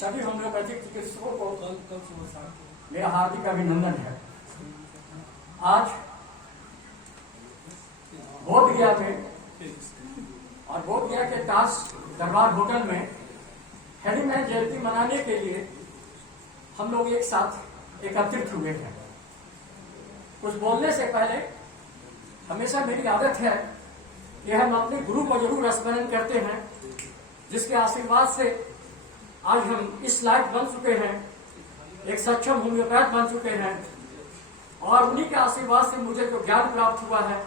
सभी होम्योपैथिक चिकित्सकों को मेरा हार्दिक अभिनंदन है। आज बोधगया में और बोधगया के ताज दरबार होटल में हेनिमैन जयंती मनाने के लिए हम लोग एक साथ एकत्रित हुए हैं। कुछ बोलने से पहले हमेशा मेरी आदत है कि हम अपने गुरु को जरूर स्मरण करते हैं, जिसके आशीर्वाद से आज हम इस लायक बन चुके हैं, एक सक्षम होम्योपैथ बन चुके हैं। और उन्हीं के आशीर्वाद से मुझे जो ज्ञान प्राप्त हुआ है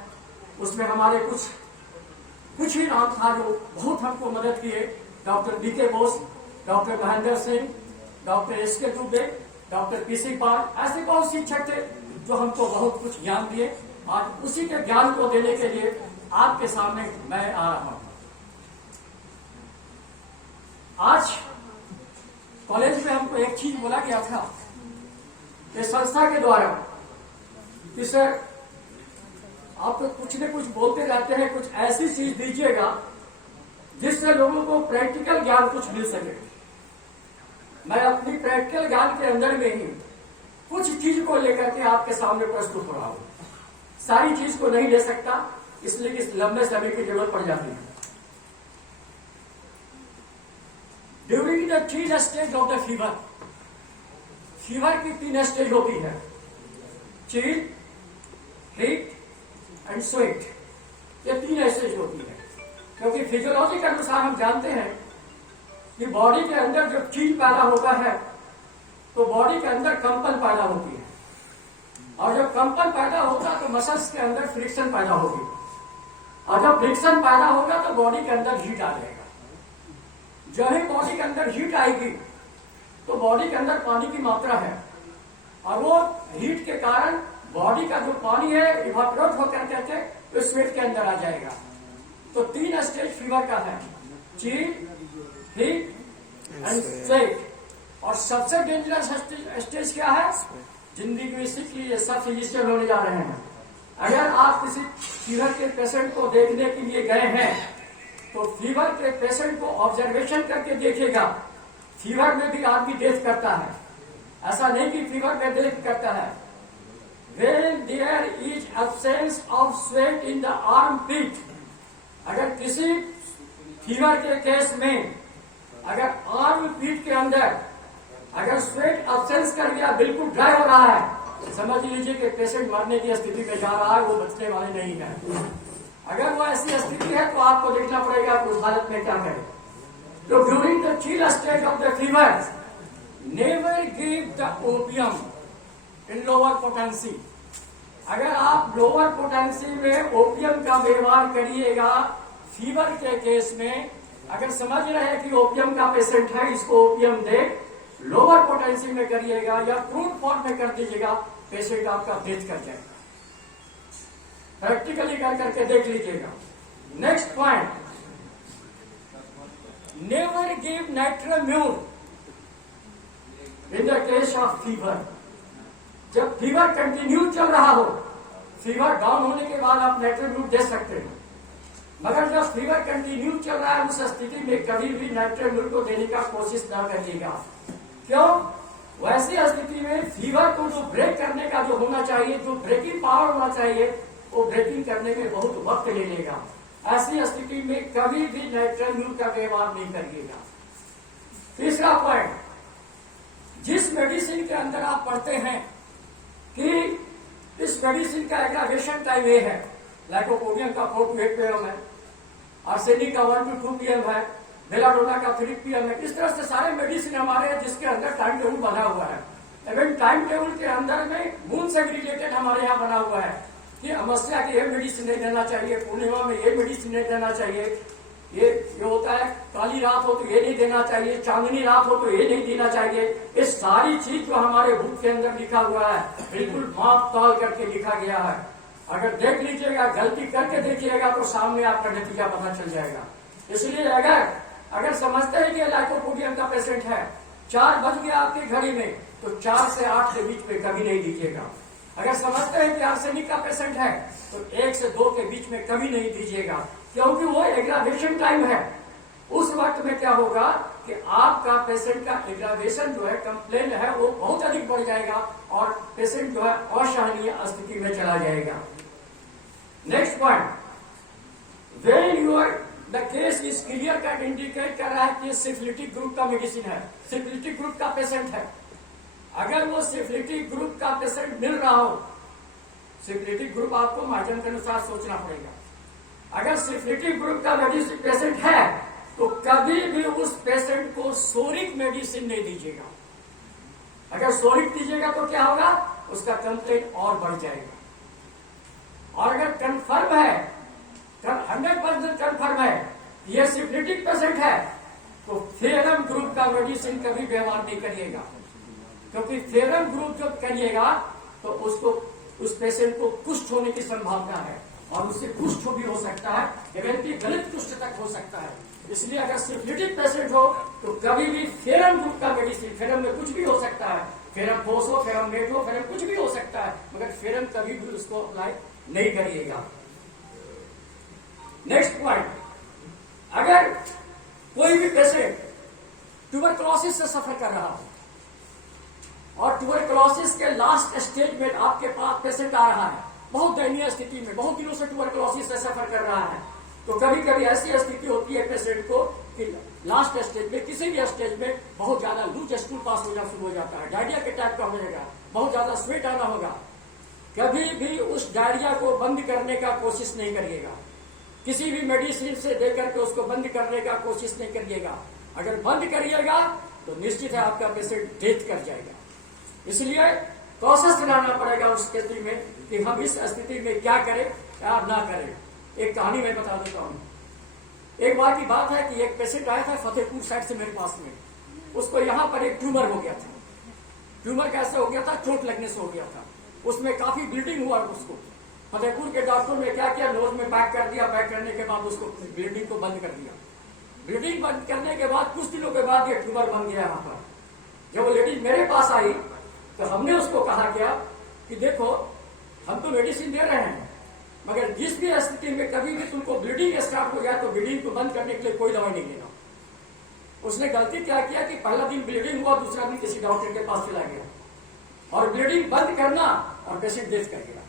उसमें हमारे कुछ ही नाम था जो बहुत हमको मदद किए। Doctor B K Bose, doctor Mahendra Singh, doctor S K Dubey, doctor P C Pal, ऐसे बहुत शिक्षक थे जो हमको बहुत कुछ ज्ञान दिए। आज उसी के ज्ञान को देने के लिए आपके सामने मैं आ रहा हूं। आज कॉलेज में हमको एक चीज बोला गया था कि संस्था के द्वारा कि सर आप तो कुछ न कुछ बोलते रहते हैं, कुछ ऐसी चीज दीजिएगा जिससे लोगों को प्रैक्टिकल ज्ञान कुछ मिल सके। मैं अपनी प्रैक्टिकल ज्ञान के अंदर में ही कुछ चीज को लेकर के आपके सामने प्रस्तुत हो रहा हूं। सारी चीज को नहीं ले सकता, इसलिए कि लंबे समय की जरूरत पड़ जाती है। During the 3 stage of the fever, fever की 3 स्टेज होती है, चिल, हीट एंड स्वेट। ये 3 स्टेज होती है, क्योंकि फिजियोलॉजी के अनुसार हम जानते हैं कि बॉडी के अंदर जब चिल पैदा होता है तो बॉडी के अंदर कंपन पैदा होती है, और जब कंपन पैदा होगा तो मसल्स के अंदर फ्रिक्शन पैदा होगी, और जब फ्रिक्शन पैदा होगा तो बॉडी के अंदर हीट आ जाएगा। जब ही बॉडी के अंदर हीट आएगी तो बॉडी के अंदर पानी की मात्रा है, और वो हीट के कारण बॉडी का जो पानी है इवापोरेट होकर के स्वेट के अंदर आ जाएगा। तो 3 स्टेज फीवर का है, चिल, हीट एंड स्वेट। और सबसे डेंजरस स्टेज क्या है? जिंदगी में सीख लीजिए, सब फिजिशियन होने जा रहे हैं। अगर आप किसी फीवर के पेशेंट को देखने के लिए गए हैं तो फीवर के पेशेंट को ऑब्जर्वेशन करके देखिएगा। फीवर में भी आदमी डेथ करता है, ऐसा नहीं कि फीवर में डेथ करता है। When there is absence of sweat in the armpit, अगर किसी फीवर के केस में अगर आर्मपिट के अंदर अगर स्वेट अब्सेंस कर गया, बिल्कुल ड्राई हो रहा है, समझ लीजिए कि पेशेंट मरने की स्थिति में जा रहा है, वो बचने वाले नहीं है। अगर वो ऐसी स्थिति है तो आपको देखना पड़ेगा कि उस हालत में क्या करें। तो during the chill stage of the fever, never give the opium in lower potency. अगर आप लोअर पोटेंसी में ओपियम का व्यवहार करिएगा फीवर के केस में, अगर समझ रहे हैं कि ओपियम का पेशेंट है, इसको ओपियम दे, लोअर पोटेंसी में करिएगा या क्रूड फॉर्म में कर दीजिएगा, पेशेंट आपका डेथ कर जाएगा। प्रैक्टिकली कर करके देख लीजिएगा। Next point, never give natrum mur in the case of fever. जब फीवर कंटिन्यू चल रहा हो, फीवर डाउन होने के बाद आप नाइट्रोम्यून दे सकते हैं, मगर जब फीवर कंटिन्यू चल रहा है उस स्थिति में कभी भी नाइट्रोम्यून को देने का कोशिश न करिएगा। क्यों? वैसी स्थिति में फीवर को जो ब्रेक करने का जो होना चाहिए, जो ब्रेकिंग पावर होना चाहिए, वो ब्रेकिंग करने में बहुत वक्त ले लेगा। ऐसी स्थिति में कभी भी नाइट्रोम्यून का व्यवहार नहीं करिएगा। तीसरा पॉइंट, जिस मेडिसिन के अंदर आप पढ़ते हैं कि इस मेडिसिन का एग्रावेशन टाइम ये है, लाइकोपोडियम का 4 to 8 PM है, आर्सेनिक का 1 to 2 PM है, बेलाडोना का 3 PM है। इस तरह से सारे मेडिसिन हमारे हैं जिसके अंदर टाइम टेबल बना हुआ है। इवन टाइम टेबल के अंदर में मून से रिलेटेड हमारे यहाँ बना हुआ है कि अमावस्या की ये मेडिसिन नहीं देना चाहिए, पूर्णिमा में ये मेडिसिन नहीं देना चाहिए, ये होता है काली रात हो तो ये नहीं देना चाहिए, चांदनी रात हो तो ये नहीं देना चाहिए। ये सारी चीज जो हमारे बुक के अंदर लिखा हुआ है, बिल्कुल माप तौल करके लिखा गया है। अगर देख लीजिएगा, गलती करके देखिएगा तो सामने आपका नतीजा पता चल जाएगा। इसलिए अगर समझते हैं कि लाइकोपोडियम का पेशेंट है, 4 बज गया आपकी घड़ी में, तो 4 से 8 के बीच में कभी नहीं दीजिएगा। अगर समझते हैं कि आर्सेनिक का पेशेंट है तो 1 से 2 के बीच में कभी नहीं दीजिएगा, क्योंकि वो एग्रावेशन टाइम है। उस वक्त में क्या होगा कि आपका पेशेंट का एग्रावेशन जो है, कंप्लेन है, वो बहुत अधिक बढ़ जाएगा और पेशेंट जो है असहनीय स्थिति में चला जाएगा। Next point, when your the case is clear cut indicate कर रहा है कि सिफिलिटिक ग्रुप का मेडिसिन है, सिफिलिटिक ग्रुप का पेशेंट है। अगर वो सिफिलिटिक ग्रुप का पेशेंट मिल रहा हो, सिफिलिटिक ग्रुप आपको माध्यम के अनुसार सोचना पड़ेगा। अगर सिफिलिटिक ग्रुप का मेडिसिन पेशेंट है तो कभी भी उस पेशेंट को सोरिक मेडिसिन नहीं दीजिएगा। अगर सोरिक दीजिएगा तो क्या होगा, उसका कंप्लेन और बढ़ जाएगा। और अगर कंफर्म है, 100% कंफर्म है ये सिफिलिटिक पेशेंट है, तो फेरम ग्रुप का मेडिसिन कभी व्यवहार नहीं करिएगा, क्योंकि फेरम ग्रुप जब करिएगा तो उसको, उस पेशेंट को कुष्ठ होने की संभावना है और उससे कुष्ठ भी हो सकता है, इवेंटली गलत कुष्ठ तक हो सकता है। इसलिए अगर सिफिलिटिक पेशेंट हो तो कभी भी फेरम ग्रुप का मेडिसिन, फेरम में कुछ भी हो सकता है, फेरम फोस हो, फेरम मेट हो, फेरम कुछ भी हो सकता है, मगर फेरम कभी भी उसको अप्लाई नहीं करिएगा। नेक्स्ट पॉइंट, अगर कोई भी पेशेंट ट्यूबरक्लोसिस से सफर कर रहा हो और ट्यूबरक्लोसिस के लास्ट स्टेज में आपके पास पेशेंट आ रहा है, बहुत दयनीय स्थिति में, बहुत दिनों से ट्यूबरक्लोसिस से सफर कर रहा है, तो कभी कभी ऐसी स्थिति होती है पेशेंट को कि लास्ट स्टेज में, किसी भी स्टेज में बहुत ज्यादा लूज स्टूल पास होना शुरू हो जाता है, डायरिया के टाइप का हो जाएगा, बहुत ज्यादा स्वेट आना होगा। कभी भी उस डायरिया को बंद करने का कोशिश नहीं करिएगा, किसी भी मेडिसिन से देकर के उसको बंद करने का कोशिश नहीं करिएगा। अगर बंद करिएगा तो निश्चित है आपका पेशेंट डेथ कर जाएगा। इसलिए कॉशस रहना पड़ेगा उस स्थिति में कि हम इस स्थिति में क्या करें क्या ना करें। एक कहानी मैं बता देता हूँ। एक बार की बात है कि एक पेशेंट आया था फतेहपुर साइड से मेरे पास में, उसको यहाँ पर एक ट्यूमर हो गया था। ट्यूमर कैसे हो गया था, चोट लगने से हो गया था, उसमें काफी ब्लीडिंग हुआ उसको। फतेहपुर के डॉक्टर ने क्या किया, नोज में पैक कर दिया, पैक करने के बाद उसको ब्लीडिंग को बंद कर दिया। ब्लीडिंग बंद करने के बाद कुछ दिनों के बाद ये ट्यूमर बन गया यहाँ पर। जब वो लेडीज मेरे पास आई तो हमने उसको कहा क्या कि देखो हम तो मेडिसिन दे रहे हैं, मगर जिस भी स्थिति में कभी भी तुमको ब्लीडिंग स्टार्ट हो जाए तो ब्लीडिंग को बंद करने के लिए कोई दवाई नहीं लेना। उसने गलती क्या किया कि पहला दिन ब्लीडिंग हुआ, दूसरा दिन किसी डॉक्टर के पास चला गया और ब्लीडिंग बंद करना और पेशेंट डेथ कर गया।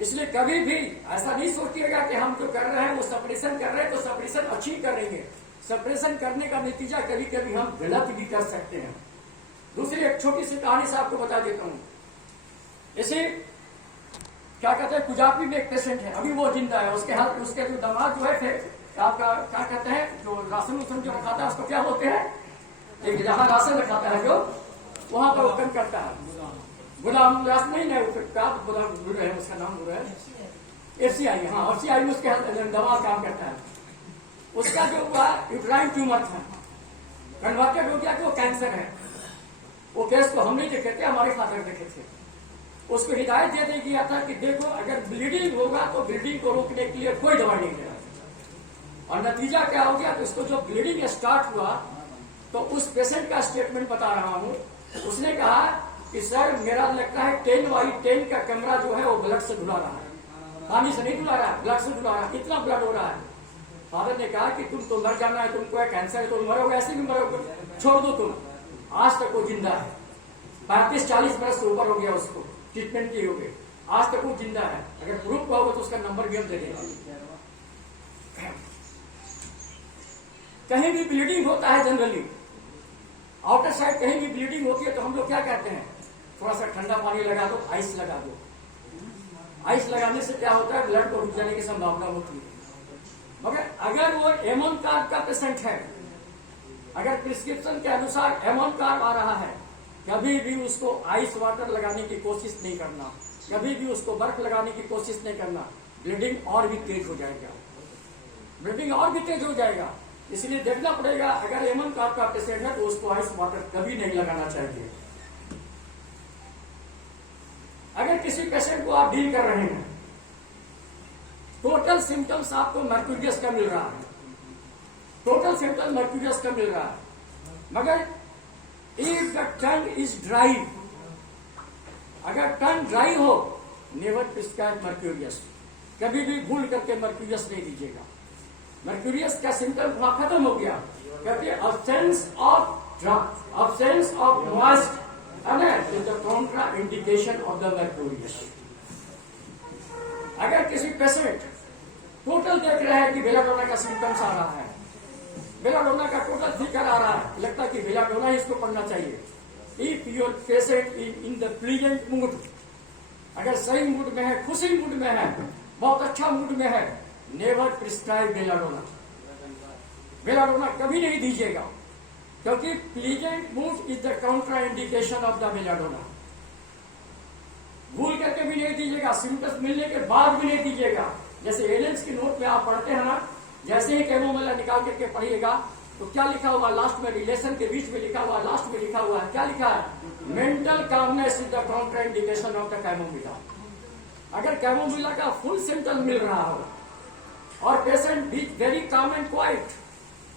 इसलिए कभी भी ऐसा नहीं सोचिएगा कि हम जो कर रहे हैं वो सप्रेशन कर रहे हैं तो सप्रेशन अच्छी करेंगे। सप्रेशन करने का नतीजा कभी कभी हम गलत भी कर सकते हैं। दूसरी एक छोटी सी कहानी से आपको बता देता हूं। जैसे क्या कहते हैं, कुजापी में एक पेशेंट है, अभी वो जिंदा है, उसके जो दामाद जो है फिर आपका क्या कहते हैं, जो राशन उसन जो रखाता है उसको क्या बोलते हैं, एक जहां राशन रखाता है जो वहां पर ओपन करता है, गुलाम व्यास नहीं है, गुलाम गुरु है, उसका नाम गुरु है, एफसीआई, हाँ एफसीआई में उसके दवा काम करता है। उसका जो हुआ यूट्राइन ट्यूमर था, कन्वर्टेड हो गया कि वो कैंसर है। वो केस को हम नहीं देखे थे, हमारे फादर देखे थे। उसको हिदायत दे दी गया था कि देखो अगर ब्लीडिंग होगा तो ब्लीडिंग को रोकने के लिए कोई दवाई नहीं देना। और नतीजा क्या हो गया, तो उसको जो ब्लीडिंग स्टार्ट हुआ तो उस पेशेंट का स्टेटमेंट बता रहा हूं। उसने कहा कि सर मेरा लगता है 10/10 का कमरा जो है वो ब्लड से धुला रहा है, पानी से नहीं धुला रहा है, ब्लड से धुला रहा है, इतना ब्लड हो रहा है। फादर ने कहा कि तुम तो मर जाना है, तुमको है कैंसर है, तुम मरोगे, ऐसे भी मरोगे, छोड़ दो तुम। आज तक वो जिंदा है, 35-40 बरस से ऊपर हो गया, उसको ट्रीटमेंट किए हो गए, आज तक वो जिंदा है। अगर प्रूफ होगा तो उसका नंबर भी हम दे देंगे। कहीं भी ब्लीडिंग होता है जनरली, आउटर साइड कहीं भी ब्लीडिंग होती है तो हम लोग क्या कहते हैं, थोड़ा सा ठंडा पानी लगा दो, आइस लगा दो। आइस लगाने से क्या होता है, ब्लड को रुक जाने की संभावना होती है। मगर अगर वो एमोन कार्ब का पेशेंट है, अगर प्रिस्क्रिप्शन के अनुसार एमोन कार्ब आ रहा है, कभी भी उसको आइस वाटर लगाने की कोशिश नहीं करना, कभी भी उसको बर्फ लगाने की कोशिश नहीं करना। ब्लीडिंग और भी तेज हो जाएगा, ब्लीडिंग और भी तेज हो जाएगा। इसलिए देखना पड़ेगा, अगर एमोन कार्ब का पेशेंट है तो उसको आइस वाटर कभी नहीं लगाना चाहिए। अगर किसी पेशेंट को आप डील कर रहे हैं, टोटल सिम्टम्स आपको मर्क्यूरियस का मिल रहा है, टोटल सिम्टम मर्क्यूरियस का मिल रहा है, मगर if the tongue is dry, अगर टंग ड्राई हो, नेवर प्रिस्क्राइब मर्क्यूरियस, कभी भी भूल करके मर्क्यूरियस नहीं दीजिएगा। मर्क्यूरियस का सिम्टम वहां खत्म हो गया, कहते हैं absence of moist is the contra indication of the mercurius। अगर किसी पेशेंट टोटल देख रहे हैं कि बेलाडोना का सिम्टम्स आ रहा है, बेलाडोना का टोटल फिकर आ रहा है, लगता है कि बेलाडोना ही इसको पढ़ना चाहिए। If your patient in the pleasant mood, अगर सही मूड में है, खुशी मूड में है, बहुत अच्छा मूड में है, नेवर प्रिस्क्राइब बेलाडोना। बेलाडोना कभी नहीं दीजिएगा, क्योंकि pleasant mood is the contraindication of the belladonna. भूल करके भी नहीं दीजिएगा, सिम्टम्स मिलने के बाद भी नहीं दीजिएगा। जैसे एलियंस की नोट में आप पढ़ते हैं ना, जैसे ही कैमोमाइल निकाल करके पढ़िएगा तो क्या लिखा हुआ लास्ट में, रिलेशन के बीच में लिखा हुआ, लास्ट में लिखा हुआ है, क्या लिखा है? Mental calmness is the counter indication of the chamomilla. अगर कैमोमिला का फुल सिम्टम मिल रहा हो और पेशेंट भी वेरी काम एंड क्वाइट,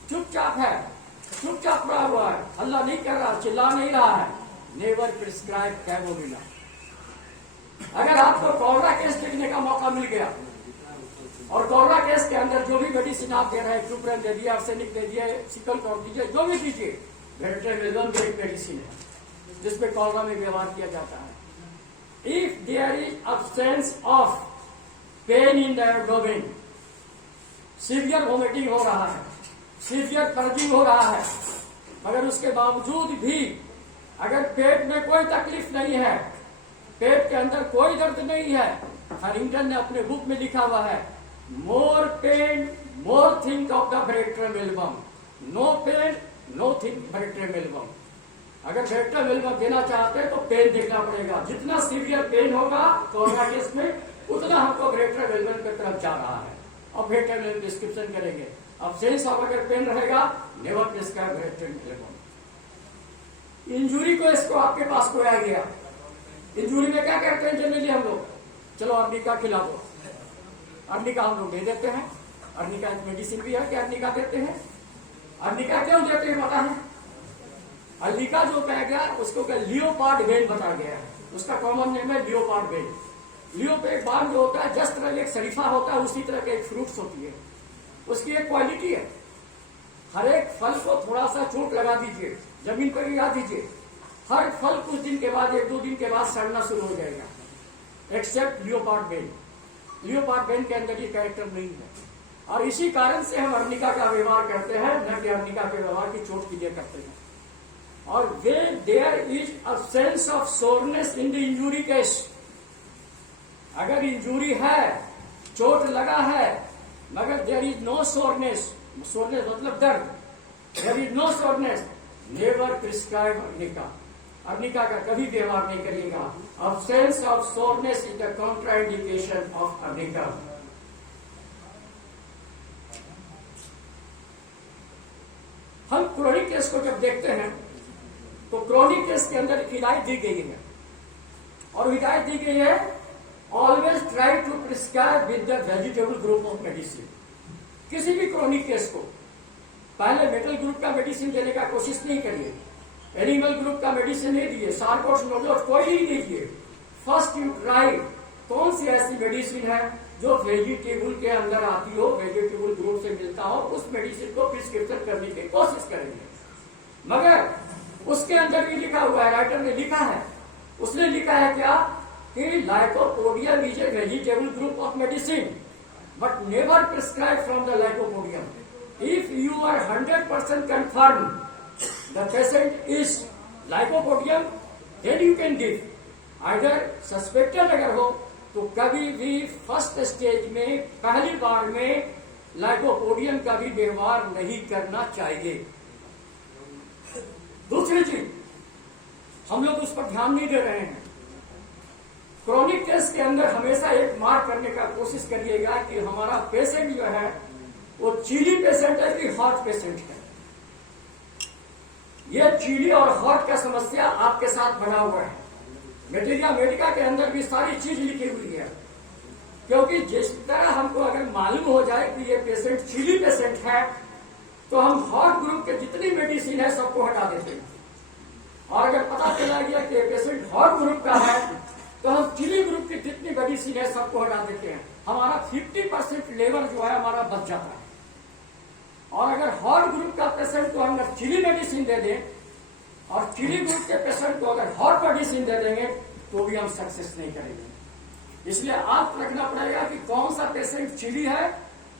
चुपचाप है, चुपचाप पड़ा हुआ है, हल्ला नहीं कर रहा, चिल्ला नहीं रहा है, नेवर प्रिस्क्राइब कैमोमिला। अगर आपको कोरोना केस देखने का मौका मिल गया और कोरोना केस के अंदर जो भी मेडिसिन आप दे रहे हैं, क्यूप्रेन दे दिया, आर्सेनिक दे दिया, सिकल कॉप दीजिए, जो भी दीजिए, वेट्रेमेलम भी एक मेडिसिन है जिसपे कोरोना में व्यवहार किया जाता है। If there is absence of pain in the abdomen, severe vomiting हो रहा है, सीवियर पर्जिंग हो रहा है, मगर उसके बावजूद भी अगर पेट में कोई तकलीफ नहीं है, पेट के अंदर कोई दर्द नहीं है, हैरिंगटन ने अपने बुक में लिखा हुआ है, more pain more think of the veratrum album, no pain no think veratrum album. अगर वेट्रेमेलम देना चाहते हैं तो पेन देखना पड़ेगा, जितना सीवियर पेन होगा कोरोना केस में उतना हमको वेट्रेमेलम की तरफ जा रहा है। अब वेट्रेमेलम डिस्क्रिप्शन करेंगे, अब सेंस ऑफ अगर पेन रहेगा, नेवर प्रिस्क्राइब वेट्रेमेलम। इंजुरी को इसको आपके पास कोई आ गया, इंजुरी में क्या करते हैं जनरली हम लोग, चलो अर्निका खिला दो, अर्निका हम लोग दे देते हैं। अर्निका मेडिसिन भी है कि अर्निका देते हैं। अर्निका क्यों देते हैं पता है? अर्निका जो कहा गया उसको क्या लियोपार्ड वेन बताया गया है, उसका कॉमन नेम है लियोपार्ड वेन। लियो पे एक बाण जो होता है, जिस तरह एक शरीफा होता है उसी तरह के एक फ्रूट्स होती है, उसकी एक क्वालिटी है। हर एक फल को थोड़ा सा चोट लगा दीजिए, जमीन पर गिरा दीजिए, हर फल कुछ दिन के बाद, एक दो दिन के बाद सड़ना शुरू हो जाएगा, except leopard vein. Leopard vein के अंदर ये कैरेक्टर नहीं है, और इसी कारण से हम अर्निका का व्यवहार करते हैं, न कि अर्निका के व्यवहार की चोट के लिए करते हैं। और way there is a sense of soreness in the injury case, अगर इंजुरी है, चोट लगा है, मगर there is no soreness, soreness मतलब दर्द, there is no soreness, never prescribe arnica. Arnica का कभी व्यवहार नहीं करिएगा। Absence of soreness is the contraindication of arnica. हम क्रोनिक केस को जब देखते हैं तो क्रोनिक केस के अंदर हिदायत दी गई है, और हिदायत दी गई है always try to prescribe with the vegetable group of medicine. किसी भी क्रोनिक केस को पहले मेटल ग्रुप का मेडिसिन देने का कोशिश नहीं करिए, एनिमल ग्रुप का मेडिसिन नहीं दिए, सार्कोस नोजोस कोई नहीं दीजिए। फर्स्ट यू ट्राई कौन सी ऐसी मेडिसिन है जो वेजिटेबल के अंदर आती हो, वेजिटेबल ग्रुप से मिलता हो, उस मेडिसिन को प्रिस्क्रिप्शन करने की कोशिश करेंगे। मगर उसके अंदर भी लिखा हुआ है, राइटर ने लिखा है, उसने लिखा है क्या कि lycopodium is a vegetable group of medicine but never prescribe from the lycopodium. If you are 100% confirmed the patient is lycopodium, then you can give. अगर सस्पेक्टेड अगर हो तो कभी भी फर्स्ट स्टेज में, पहली बार में लाइकोपोडियम का भी व्यवहार नहीं करना चाहिए। दूसरी चीज, हम लोग उस पर ध्यान नहीं दे रहे हैं। क्रोनिक केस के अंदर हमेशा एक मार्क करने का कोशिश करिएगा कि हमारा पेशेंट जो है वो चीली पेशेंट है कि हॉट पेशेंट है। ये चीली और हॉट का समस्या आपके साथ बना हुआ है। मेटेरिया मेडिका के अंदर भी सारी चीज लिखी हुई है, क्योंकि जिस तरह हमको अगर मालूम हो जाए कि ये पेशेंट चीली पेशेंट है तो हम हॉट ग्रुप के जितनी मेडिसिन है सबको हटा देते हैं, और अगर पता चला गया कि पेशेंट हॉट ग्रुप का है तो हम चिली ग्रुप की जितनी मेडिसिन है सबको हटा देते हैं। हमारा 50% लेवल जो है हमारा बच जाता है। और अगर हॉट ग्रुप का पेशेंट को अगर चिली मेडिसिन दे दें और चिली ग्रुप के पेशेंट को अगर हॉट मेडिसिन दे देंगे तो भी हम सक्सेस नहीं करेंगे। इसलिए आप रखना पड़ेगा कि कौन सा पेशेंट चिली है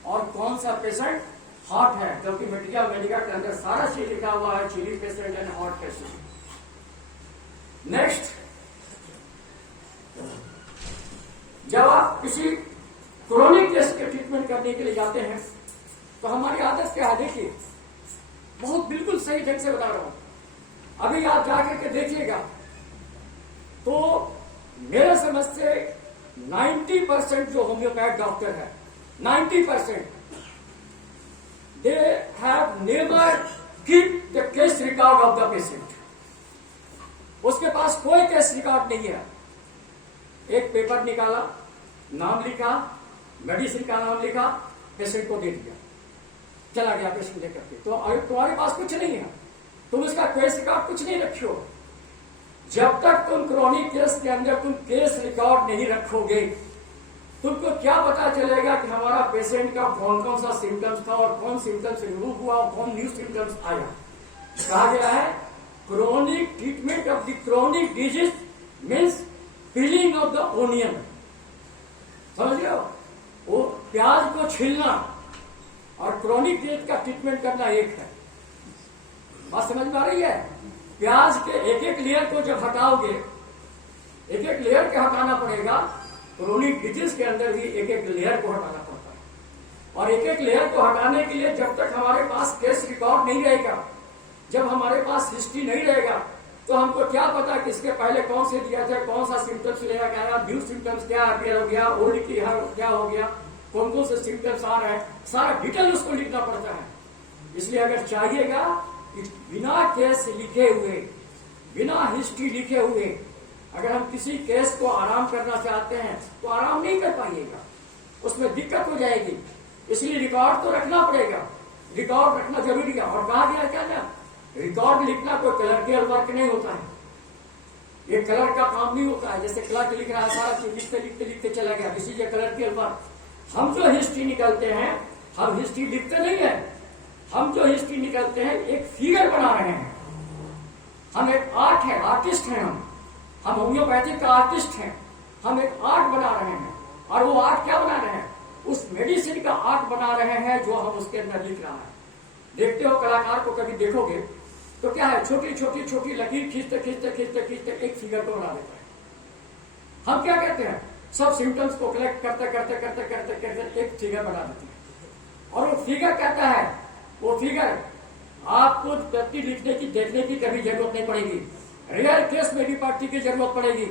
और कौन सा पेशेंट हॉट है, क्योंकि मेडिका के अंदर सारा चीज लिखा हुआ है, chilly patient and hot patient. Next, जब आप किसी क्रोनिक केस के ट्रीटमेंट करने के लिए जाते हैं तो हमारी आदत क्या है, देखिए बहुत बिल्कुल सही ढंग से बता रहा हूं, अभी आप जाकर के देखिएगा तो मेरे समझ से 90% जो होम्योपैथ डॉक्टर है, 90% they have never keep the case record of the patient. उसके पास कोई केस रिकॉर्ड नहीं है। एक पेपर निकाला, नाम लिखा, मेडिसिन का नाम लिखा, पेशेंट को दे दिया, चला गया पेशेंट लेकर के। तो तुम्हारे पास कुछ नहीं है, तुम इसका केस रिकॉर्ड कुछ नहीं रखो। जब तक तुम क्रोनिक केस के अंदर तुम केस रिकॉर्ड नहीं रखोगे, तुमको क्या पता चलेगा कि हमारा पेशेंट का कौन कौन सा सिम्टम्स था और कौन सिम्टम्स रिमूव हुआ और कौन न्यू सिम्टम्स आया। कहा गया है chronic treatment of the chronic disease means piling of the onion. समझ रहे हो, वो प्याज को छीलना और क्रोनिक डिजीज का ट्रीटमेंट करना एक है। बात समझ में आ रही है? प्याज के एक एक लेयर को जब हटाओगे, एक एक लेयर के हटाना पड़ेगा, क्रोनिक डिजीज के अंदर भी एक एक लेयर को हटाना पड़ता है। और एक एक लेयर को हटाने के लिए जब तक हमारे पास केस रिकॉर्ड नहीं रहेगा, जब हमारे पास हिस्ट्री नहीं रहेगा, तो हमको क्या पता कि इसके पहले कौन से दिया था, कौन सा सिम्टम्स लेगा, क्या न्यू सिम्टम्स क्या अपीयर हो गया, ओल्ड की क्या हो गया, कौन कौन से सिम्टम्स आ रहे हैं, सारा डिटेल उसको लिखना पड़ता है। इसलिए अगर चाहिएगा कि बिना केस लिखे हुए, बिना हिस्ट्री लिखे हुए अगर हम किसी केस को आराम करना चाहते हैं तो आराम नहीं कर पाइएगा, उसमें दिक्कत हो जाएगी। इसलिए रिकॉर्ड तो रखना पड़ेगा, रिकॉर्ड रखना जरूरी है। और कहा गया क्या ना, रिकॉर्ड लिखना कोई क्लर्कियल वर्क नहीं होता है, ये कलर का काम नहीं होता है। जैसे क्लर्क लिख रहा है, सारा चीज लिखते लिखते लिखते चला गया, इसीलिए क्लर्कियल वर्क। हम जो हिस्ट्री निकलते हैं, हम हिस्ट्री लिखते नहीं है, हम जो हिस्ट्री निकलते हैं एक फिगर बना रहे हैं। हम एक आर्ट है, आर्टिस्ट हैं हम होम्योपैथिक का आर्टिस्ट हैं। हम एक आर्ट बना रहे हैं, और वो आर्ट क्या बना रहे हैं, उस मेडिसिन का आर्ट बना रहे हैं जो हम उसके अंदर लिख रहा है। देखते हो कलाकार को कभी देखोगे तो क्या है, छोटी छोटी छोटी लकीर खींचते खींचते खींचते खींचते एक फिगर को बना देता है। हम क्या कहते हैं, सब सिम्टम्स को कलेक्ट करते करते करते करते करते एक फिगर बना देते हैं। और वो फिगर कहता है, वो फिगर आपको व्यक्ति लिखने की देखने की कभी जरूरत नहीं पड़ेगी। रेयर केस में रिपर्टी की जरूरत पड़ेगी।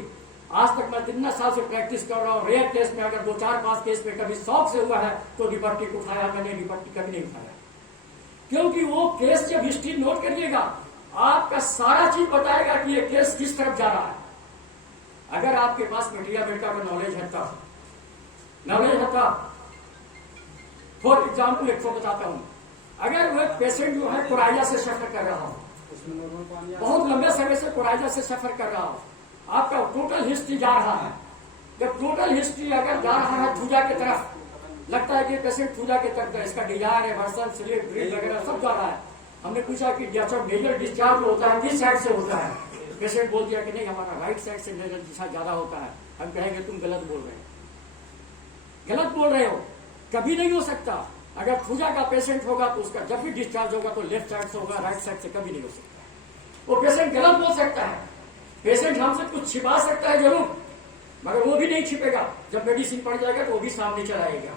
आज तक मैं कितना साल से प्रैक्टिस कर रहा हूँ, रेयर केस में अगर 2-4-5 केस में कभी शौक से हुआ है तो रिपर्टी को उठाया, मैंने रिपर्टी कभी नहीं उठाया। क्योंकि वो केस जब हिस्ट्री नोट करिएगा, आपका सारा चीज बताएगा कि ये केस किस तरफ जा रहा है। अगर आपके पास मीडिया बेटा का नॉलेज है तब, फॉर एग्जाम्पल एक बताता हूं, अगर वो पेशेंट जो है कोराइजा से सफर कर रहा हो, बहुत लंबे समय से कोराइजा से सफर कर रहा हो, आपका टोटल हिस्ट्री जा रहा है। जब टोटल हिस्ट्री अगर जा रहा है थूजा की तरफ, लगता है कि पेशेंट थूजा की तरफ, इसका डिजायर है, वर्सन, स्लीप, ड्रीम वगैरह सब जा रहा है। हमने पूछा कि जब नेजल डिस्चार्ज होता है किस साइड से होता है, पेशेंट बोल दिया कि नहीं हमारा राइट साइड से नेजल डिस्चार्ज ज्यादा होता है। हम कहेंगे तुम गलत बोल रहे हो, कभी नहीं हो सकता। अगर थूजा का पेशेंट होगा तो उसका जब भी डिस्चार्ज होगा तो लेफ्ट साइड से होगा, राइट साइड से कभी नहीं हो सकता। वो पेशेंट गलत बोल सकता है, पेशेंट हमसे कुछ छिपा सकता है जरूर, मगर वो भी नहीं छिपेगा। जब मेडिसिन पड़ जाएगा तो वो भी सामने चलाएगा।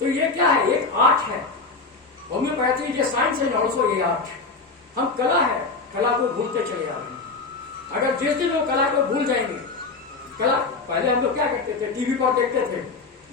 तो ये क्या है, एक आर्ट है। होम्योपैथी ये साइंस है, ऑल्सो ये आर्ट। हम कला है, कला को भूलते चले आ रहे हैं। अगर जिस दिन वो कला को भूल जाएंगे, कला पहले हम लोग क्या करते थे, टीवी पर देखते थे,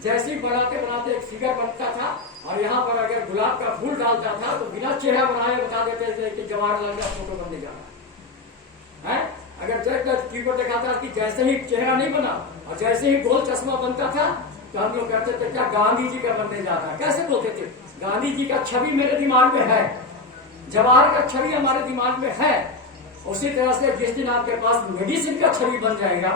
जैसे ही बनाते बनाते एक फिगर बनता था और यहाँ पर अगर गुलाब का फूल डालता था तो बिना चेहरा बनाए बता देते थे कि जवाहरलाल का फोटो बनने जा रहा है। अगर टीवी पर देखा था कि जैसे ही चेहरा नहीं बना और जैसे ही गोल चश्मा बनता था तो हम लोग कहते थे क्या गांधी जी का बनने जा रहा है। कैसे बोलते थे, गांधी जी का छवि मेरे दिमाग में है, जवाहर का छवि हमारे दिमाग में है। उसी तरह से जिस दिन आपके पास मेडिसिन का छवि बन जाएगा,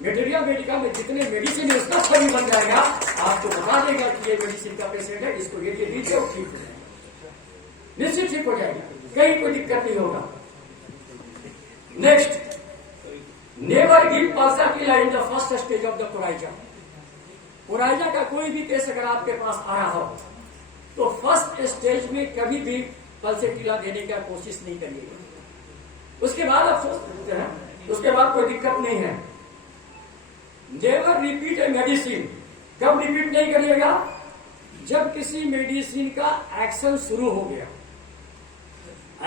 मेटेरियल मेडिका में जितने मेडिसिन है उसका छवि बन जाएगा, आपको बता देगा कि ये मेडिसिन का पेशेंट है, इसको ये दीजिए और ठीक हो जाएगा। निश्चित ठीक हो जाएगा, कहीं कोई दिक्कत नहीं होगा। Next, never give pulsatilla in the first stage of the coryza. Coryza का कोई भी केस अगर आपके पास आया हो तो फर्स्ट स्टेज में कभी भी पल्से किलर देने का कोशिश नहीं करिएगा। उसके बाद आप सोच सकते हैं, उसके बाद कोई दिक्कत नहीं है। Never repeat a medicine. कब रिपीट नहीं करिएगा? जब किसी मेडिसिन का एक्शन शुरू हो गया।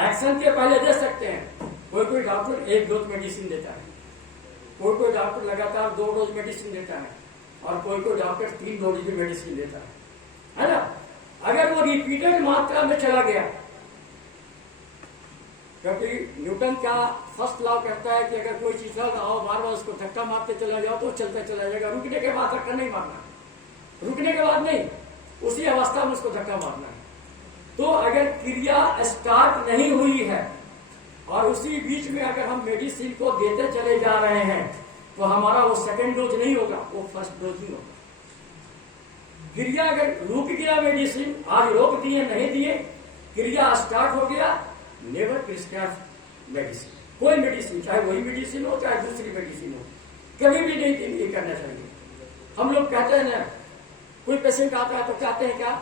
एक्शन के पहले दे सकते हैं। कोई डॉक्टर 1 डोज मेडिसिन देता है, कोई डॉक्टर लगातार 2 डोज मेडिसिन देता है, और कोई डॉक्टर 3 डोज भी मेडिसिन देता है ना। अगर वो रिपीटेड मात्रा में चला गया, क्योंकि न्यूटन का फर्स्ट लॉ कहता है कि अगर कोई चीज चल रहा हो, बार बार उसको धक्का मारते चला जाओ तो चलता चला जाएगा। रुकने के बाद धक्का नहीं मारना, रुकने के बाद नहीं, उसी अवस्था में उसको धक्का मारना है। तो अगर क्रिया स्टार्ट नहीं हुई है और उसी बीच में अगर हम मेडिसिन को देते चले जा रहे हैं तो हमारा वो सेकेंड डोज नहीं होगा, वो फर्स्ट डोज ही होगा। क्रिया अगर रुक गया, मेडिसिन आज रोक दिए, नहीं दिए, क्रिया स्टार्ट हो गया, नेवर प्रिस्क्राइब मेडिसिन। कोई मेडिसिन, चाहे वही मेडिसिन हो चाहे दूसरी मेडिसिन हो, कभी भी नहीं करना चाहिए। हम लोग कहते हैं ना, कोई पेशेंट आता है तो कहते हैं क्या,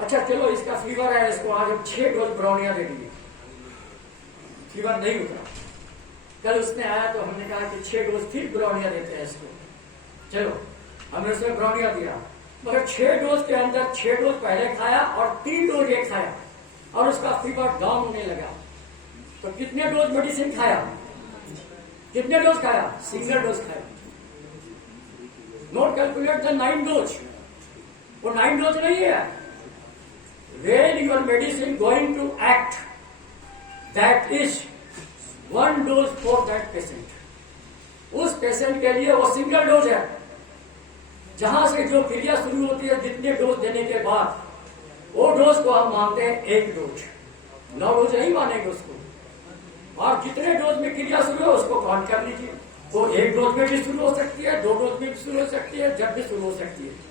अच्छा चलो इसका फीवर है, इसको आज हम 6 डोज ब्राउनिया दे दिए, फीवर नहीं उतरा। कल उसने आया तो हमने कहा कि 6 डोज फिर ब्राउनिया देते हैं इसको। चलो हमने उसमें ब्राउनिया दिया, मगर 6 डोज के अंदर 6 डोज पहले खाया और 3 डोज एक खाया और उसका फीवर डाउन होने लगा। तो कितने डोज मेडिसिन खाया? कितने डोज खाया? सिंगल डोज खाया। Note calculate the 9 dose. वो 9 डोज नहीं है। When your medicine going to act, that is 1 dose for that patient. उस पेशेंट के लिए वो सिंगल डोज है। जहां से जो क्रिया शुरू होती है, जितने डोज देने के बाद, वो डोज को हम मानते हैं 1 डोज। 9 डोज नहीं मानेंगे उसको। और जितने डोज में क्रिया शुरू है उसको काउंट कर लीजिए। वो 1 डोज में भी शुरू हो सकती है, 2 डोज में भी शुरू हो सकती है, जब भी शुरू हो सकती है।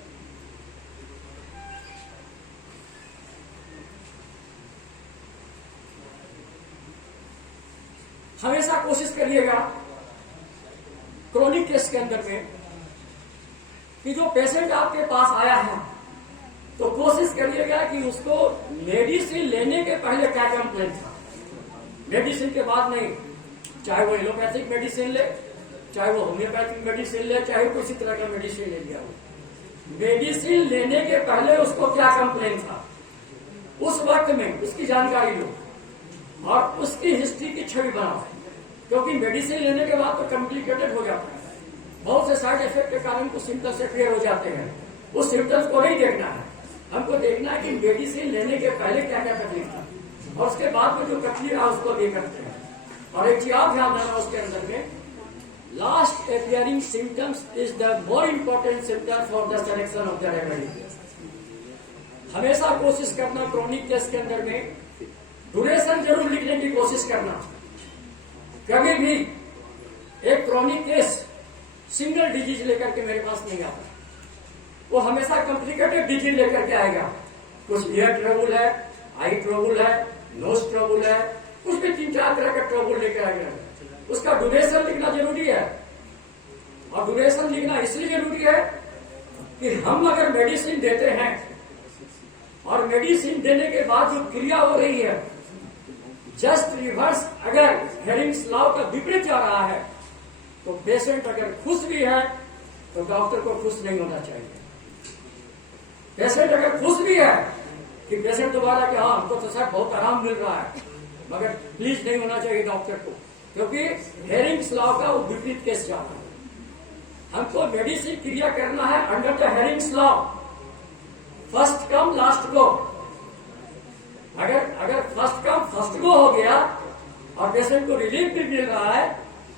हमेशा कोशिश करिएगा क्रोनिक केस के अंदर में कि जो पेशेंट आपके पास आया है तो कोशिश करिएगा कि उसको मेडिसिन लेने के पहले क्या कंप्लेंट था, मेडिसिन के बाद नहीं। चाहे वो एलोपैथिक मेडिसिन ले, चाहे वो होम्योपैथिक मेडिसिन ले, चाहे किसी तरह का मेडिसिन ले लिया हो, मेडिसिन लेने के पहले उसको क्या कंप्लेंट था, उस वक्त में उसकी जानकारी लो और उसकी हिस्ट्री की छवि बनाओ। क्योंकि मेडिसिन लेने के बाद तो कॉम्प्लिकेटेड हो जाता है, बहुत से साइड इफेक्ट के कारण कुछ सिम्टम्स क्लियर हो जाते हैं। उस सिम्टम्स को नहीं देखना है, हमको देखना है कि मेडिसिन लेने के पहले क्या क्या तकलीफ था और उसके बाद में जो तकलीफ है उसको देख करते हैं। और एक चीज आप ध्यान देना उसके अंदर में, last appearing symptoms is the more important symptom for the selection of the remedy. हमेशा कोशिश करना क्रोनिक केस के अंदर में ड्यूरेशन जरूर लिखने की कोशिश करना। कभी भी एक क्रोनिक केस सिंगल डिजीज लेकर के मेरे पास नहीं आता, वो हमेशा कॉम्प्लिकेटेड डिजीज लेकर के आएगा। कुछ ईयर ट्रबल है, आई ट्रबल है, नोज ट्रबल है, कुछ भी 3-4 तरह का ट्रबल लेकर आएगा। उसका ड्यूरेशन लिखना जरूरी है। और ड्यूरेशन लिखना इसलिए जरूरी है कि हम अगर मेडिसिन देते हैं और मेडिसिन देने के बाद जो क्रिया हो रही है जस्ट रिवर्स, अगर हेरिंग्स लॉ का विपरीत जा रहा है तो पेशेंट अगर खुश भी है तो डॉक्टर को खुश नहीं होना चाहिए। पेशेंट अगर खुश भी है कि पेशेंट दोबारा कि हाँ हमको तो सर बहुत आराम मिल रहा है, मगर प्लीज नहीं होना चाहिए डॉक्टर को, क्योंकि हेरिंग्स लॉ का वो विपरीत केस जा रहा है। हमको मेडिसिन क्रिया करना है under the Hering's law, first come last go. अगर फर्स्ट कम फर्स्ट गो हो गया और पेशेंट को रिलीफ भी मिल रहा है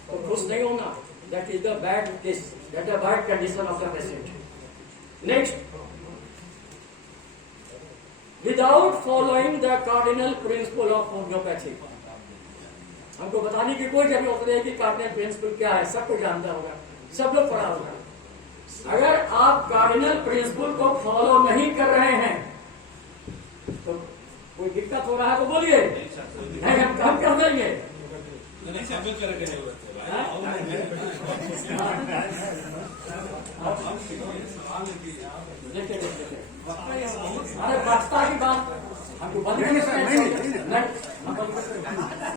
तो खुश नहीं होना। That is the bad case, that the bad condition of the patient. Next, without following the cardinal principle of homeopathy. हमको बताने की कोई जरूरत नहीं है कि कार्डिनल प्रिंसिपल क्या है, सबको जानता होगा, सब लोग पढ़ा होगा। अगर आप कार्डिनल प्रिंसिपल को फॉलो नहीं कर रहे हैं तो कोई दिक्कत हो रहा है तो बोलिए, नहीं हम कर देंगे। देखिए अरे बचता की बात